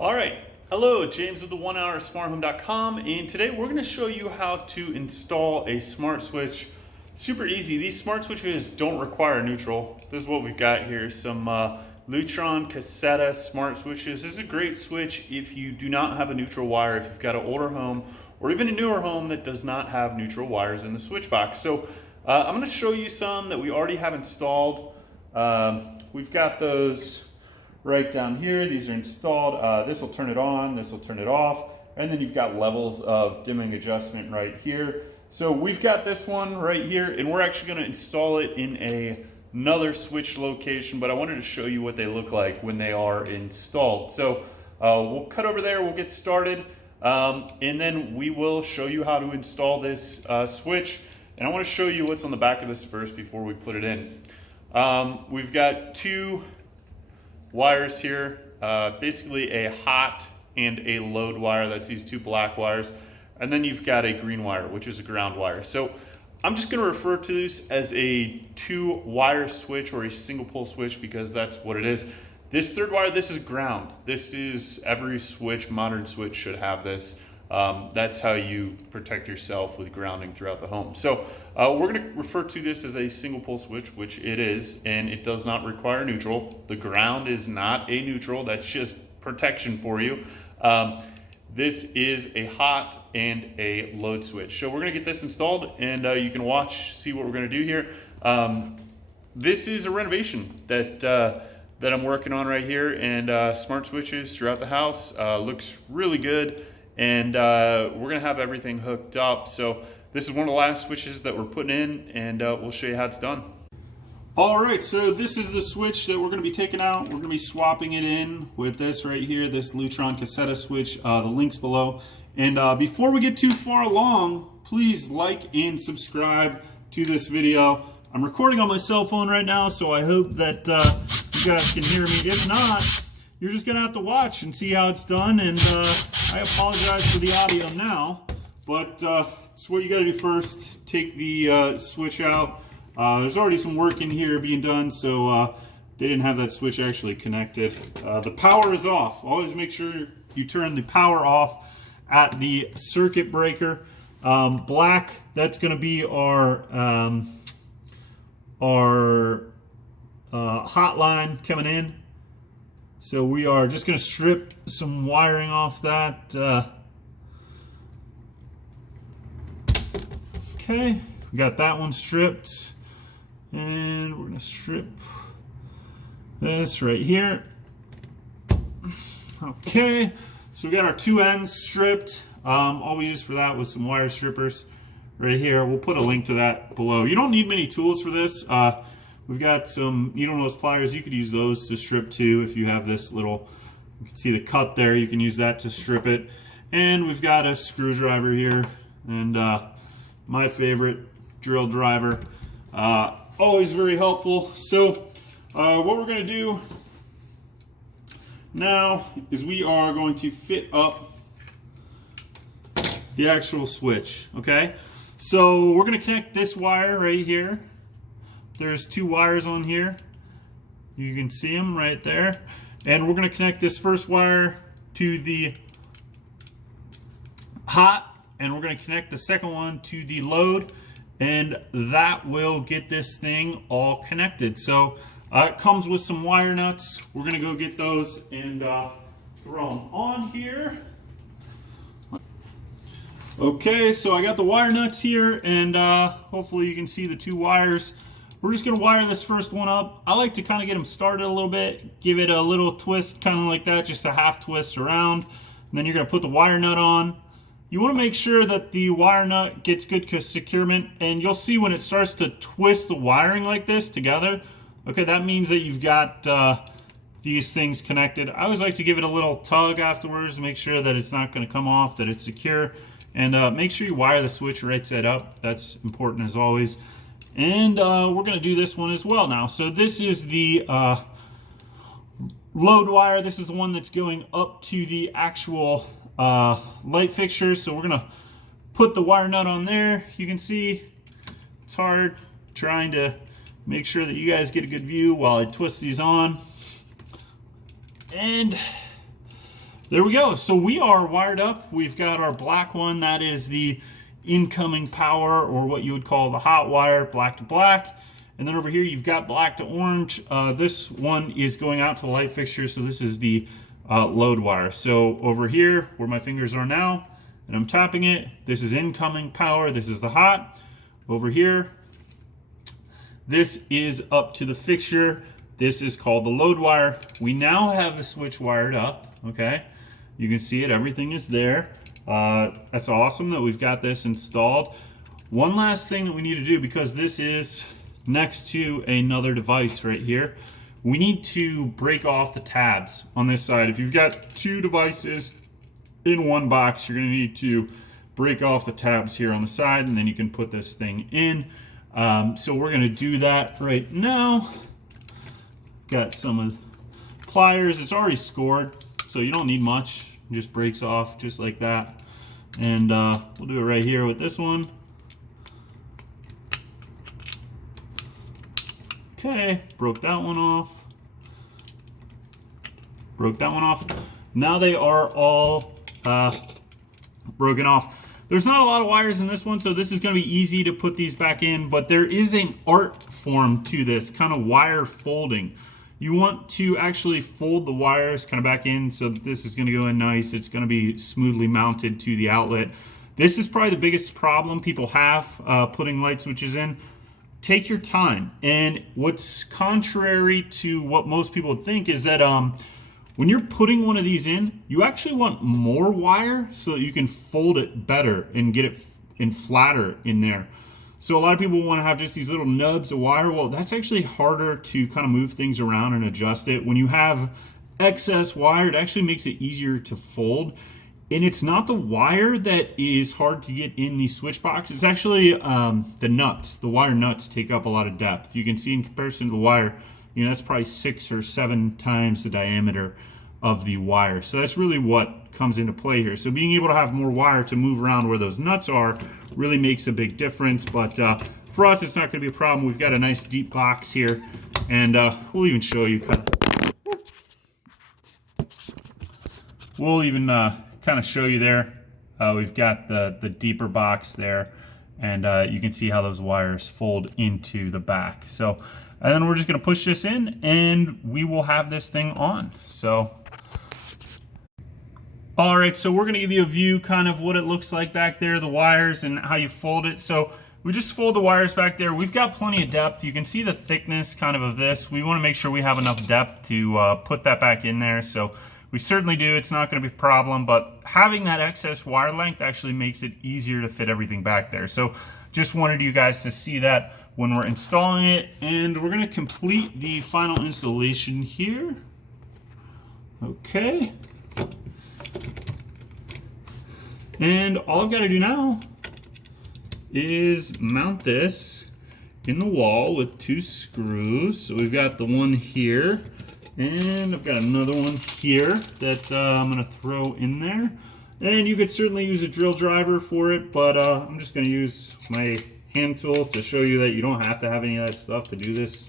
All right, hello, James with the 1HourSmartHome.com, and today we're going to show you how to install a smart switch. Super easy. These smart switches don't require neutral. This is what we've got here, some Lutron Cassetta smart switches. This is a great switch if you do not have a neutral wire, if you've got an older home or even a newer home that does not have neutral wires in the switch box. So I'm going to show you some that we already have installed. We've got those right down here. These are installed. This will turn it on, this will turn it off, and then you've got levels of dimming adjustment right here. So we've got this one right here, and we're actually going to install it in another switch location, but I wanted to show you what they look like when they are installed. So we'll cut over there, we'll get started, and then we will show you how to install this switch. And I want to show you what's on the back of this first before we put it in. We've got two wires here, basically a hot and a load wire. That's these two black wires. And then you've got a green wire, which is a ground wire. So I'm just going to refer to this as a two-wire switch or a single-pole switch because that's what it is. This third wire, this is ground. This is every switch, modern switch should have this. That's how you protect yourself with grounding throughout the home. So we're going to refer to this as a single pole switch, which it is, and it does not require neutral. The ground is not a neutral. That's just protection for you. This is a hot and a load switch. So we're going to get this installed, and you can see what we're going to do here. This is a renovation that I'm working on right here, and smart switches throughout the house. Looks really good. And we're going to have everything hooked up. So this is one of the last switches that we're putting in, and we'll show you how it's done. All right, so this is the switch that we're going to be taking out. We're going to be swapping it in with this right here, this Lutron Cassetta switch. The link's below. And before we get too far along, please like and subscribe to this video. I'm recording on my cell phone right now, so I hope that you guys can hear me. If not, you're just going to have to watch and see how it's done. And I apologize for the audio now, but so what you got to do first, take the switch out. There's already some work in here being done, so they didn't have that switch actually connected. The power is off. Always make sure you turn the power off at the circuit breaker. Black, that's going to be our hotline coming in. So we are just going to strip some wiring off that. Okay, we got that one stripped. And we're going to strip this right here. Okay, so we got our two ends stripped. All we used for that was some wire strippers right here. We'll put a link to that below. You don't need many tools for this. We've got some needle nose pliers. You could use those to strip too if you have this little, you can see the cut there. You can use that to strip it. And we've got a screwdriver here and my favorite drill driver. Always very helpful. So what we're going to do now is we are going to fit up the actual switch. Okay, so we're going to connect this wire right here. There's two wires on here. You can see them right there. And we're going to connect this first wire to the hot, and we're going to connect the second one to the load, and that will get this thing all connected. So it comes with some wire nuts. We're going to go get those and throw them on here. Okay, so I got the wire nuts here, and hopefully you can see the two wires. We're just going to wire this first one up. I like to kind of get them started a little bit, give it a little twist, kind of like that, just a half twist around. And then you're going to put the wire nut on. You want to make sure that the wire nut gets good securement, and you'll see when it starts to twist the wiring like this together. Okay, that means that you've got these things connected. I always like to give it a little tug afterwards to make sure that it's not going to come off, that it's secure. And make sure you wire the switch right side up. That's important as always. And we're going to do this one as well now. So this is the load wire. This is the one that's going up to the actual light fixture. So we're going to put the wire nut on there. You can see it's hard trying to make sure that you guys get a good view while I twist these on. And There we go. So we are wired up. We've got our black one. That is the incoming power, or what you would call the hot wire, black to black. And then over here, you've got black to orange. This one is going out to the light fixture. So this is the load wire. So over here, where my fingers are now, and I'm tapping it, this is incoming power. This is the hot. Over here, this is up to the fixture. This is called the load wire. We now have the switch wired up, okay? You can see it, everything is there. That's awesome that we've got this installed. One last thing that we need to do, because this is next to another device right here, we need to break off the tabs on this side. If you've got two devices in one box, you're gonna need to break off the tabs here on the side, and then you can put this thing in. So we're gonna do that right now. Got some of the pliers. It's already scored, so you don't need much. It just breaks off just like that. And we'll do it right here with this one. Okay, broke that one off. Broke that one off. Now they are all broken off. There's not a lot of wires in this one, so this is going to be easy to put these back in, but there is an art form to this, kind of wire folding. You want to actually fold the wires kind of back in so that this is going to go in nice. It's going to be smoothly mounted to the outlet. This is probably the biggest problem people have putting light switches in. Take your time. And what's contrary to what most people would think is that when you're putting one of these in, you actually want more wire so that you can fold it better and get it in flatter in there. So a lot of people want to have just these little nubs of wire. Well, that's actually harder to kind of move things around and adjust it. When you have excess wire, it actually makes it easier to fold. And it's not the wire that is hard to get in the switch box. It's actually the nuts. The wire nuts take up a lot of depth. You can see in comparison to the wire, you know, that's probably 6 or 7 times the diameter of the wire. So that's really what comes into play here. So being able to have more wire to move around where those nuts are really makes a big difference. But for us, it's not going to be a problem. We've got a nice deep box here, and we'll even show you kind of show you there. We've got the deeper box there, and you can see how those wires fold into the back. So, and then we're just going to push this in, and we will have this thing on. So, all right, so we're going to give you a view kind of what it looks like back there, the wires and how you fold it. So we just fold the wires back there. We've got plenty of depth. You can see the thickness kind of this. We want to make sure we have enough depth to put that back in there. So we certainly do. It's not going to be a problem, but having that excess wire length actually makes it easier to fit everything back there. So just wanted you guys to see that when we're installing it, and we're going to complete the final installation here. Okay. And all I've got to do now is mount this in the wall with 2 screws. So we've got the one here, and I've got another one here that I'm going to throw in there. And you could certainly use a drill driver for it, but I'm just going to use my hand tool to show you that you don't have to have any of that stuff to do this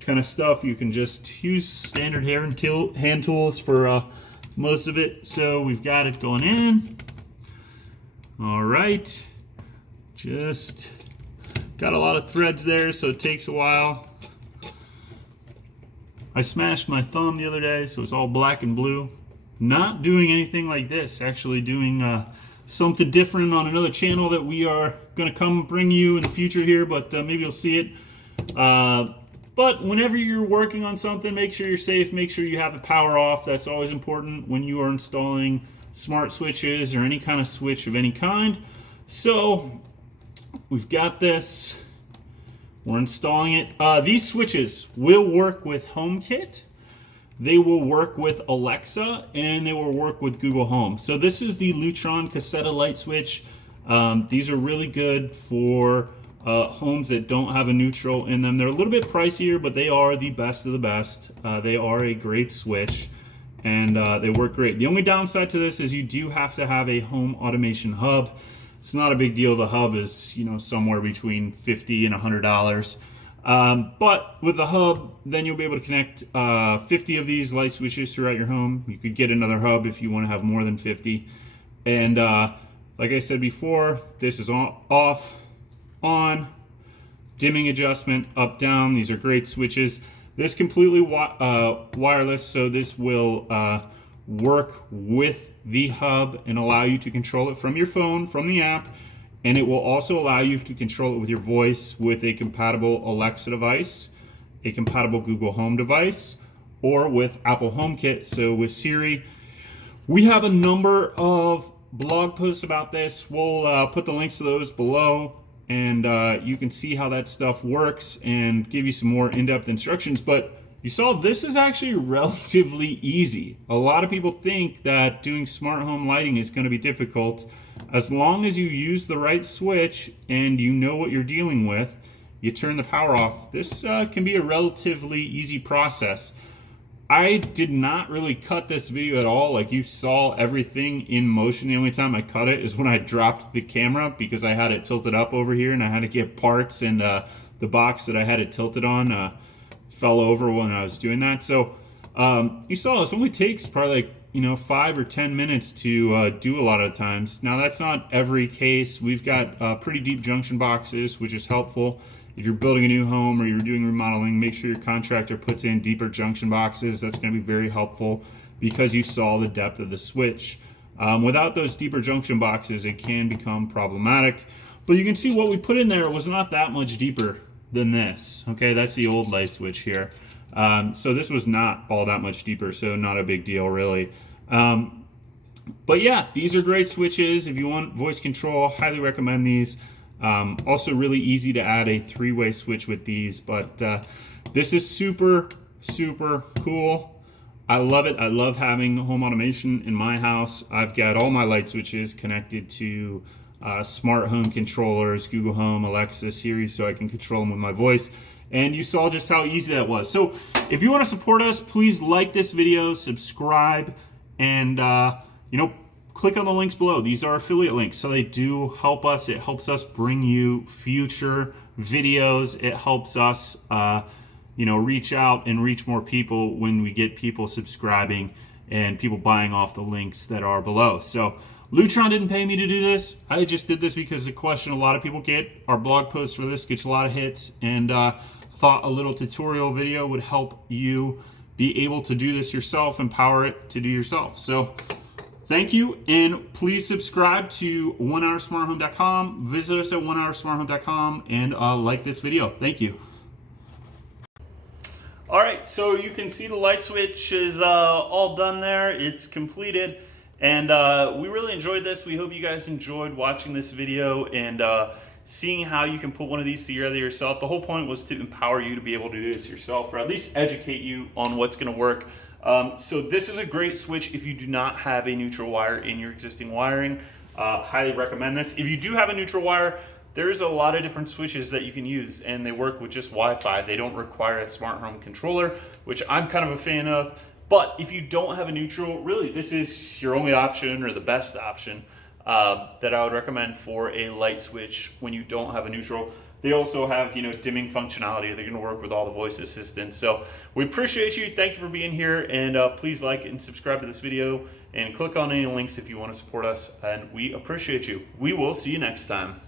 kind of stuff. You can just use standard hand tools for most of it. So we've got it going in. All right, just got a lot of threads there, so it takes a while. I smashed my thumb the other day, so it's all black and blue. Not doing anything like this, actually doing something different on another channel that we are going to come bring you in the future here, but maybe you'll see it. But whenever you're working on something, make sure you're safe, make sure you have the power off. That's always important when you are installing smart switches or any kind of switch of any kind. So we've got this. We're installing it. These switches will work with HomeKit. They will work with Alexa, and they will work with Google Home. So this is the Lutron Cassetta light switch. These are really good for homes that don't have a neutral in them. They're a little bit pricier, but they are the best of the best. They are a great switch, and they work great. The only downside to this is you do have to have a home automation hub. It's not a big deal. The hub is, you know, somewhere between $50 and $100. But with the hub, then you'll be able to connect 50 of these light switches throughout your home. You could get another hub if you want to have more than 50. And like I said before, this is off, on, dimming adjustment, up, down. These are great switches. This completely wireless, so this will work with the hub and allow you to control it from your phone, from the app. And it will also allow you to control it with your voice with a compatible Alexa device, a compatible Google Home device, or with Apple HomeKit. So with Siri, we have a number of blog posts about this. We'll put the links to those below, and you can see how that stuff works and give you some more in-depth instructions. But you saw this is actually relatively easy. A lot of people think that doing smart home lighting is going to be difficult. As long as you use the right switch and you know what you're dealing with, you turn the power off. This can be a relatively easy process. I did not really cut this video at all. Like, you saw everything in motion. The only time I cut it is when I dropped the camera because I had it tilted up over here and I had to get parts, and the box that I had it tilted on fell over when I was doing that. So you saw this only takes probably 5 or 10 minutes to do a lot of times. Now, that's not every case. We've got pretty deep junction boxes, which is helpful. If you're building a new home or you're doing remodeling, make sure your contractor puts in deeper junction boxes. That's going to be very helpful because you saw the depth of the switch. Without those deeper junction boxes, it can become problematic. But you can see what we put in there was not that much deeper than this. Okay, that's the old light switch here. So this was not all that much deeper, so not a big deal really. But yeah, these are great switches. If you want voice control, highly recommend these. Also really easy to add a 3-way switch with these, but this is super, super cool. I love it. I love having home automation in my house. I've got all my light switches connected to smart home controllers, Google Home, Alexa, Siri, so I can control them with my voice. And you saw just how easy that was. So if you want to support us, please like this video, subscribe, and click on the links below. These are affiliate links, so they do help us. It helps us bring you future videos. It helps us reach out and reach more people when we get people subscribing and people buying off the links that are below. So Lutron didn't pay me to do this. I just did this because the question a lot of people get, our blog post for this gets a lot of hits, and thought a little tutorial video would help you be able to do this yourself, empower it to do yourself. So thank you, and please subscribe to onehoursmarthome.com. Visit us at onehoursmarthome.com and like this video. Thank you. All right, so you can see the light switch is all done there. It's completed, and we really enjoyed this. We hope you guys enjoyed watching this video and seeing how you can put one of these together yourself. The whole point was to empower you to be able to do this yourself, or at least educate you on what's going to work. So this is a great switch if you do not have a neutral wire in your existing wiring. Highly recommend this. If you do have a neutral wire, there's a lot of different switches that you can use, and they work with just Wi-Fi. They don't require a smart home controller, which I'm kind of a fan of. But if you don't have a neutral, really this is your only option, or the best option that I would recommend for a light switch when you don't have a neutral. They also have, dimming functionality. They're going to work with all the voice assistants. So we appreciate you. Thank you for being here. And please like and subscribe to this video and click on any links if you want to support us. And we appreciate you. We will see you next time.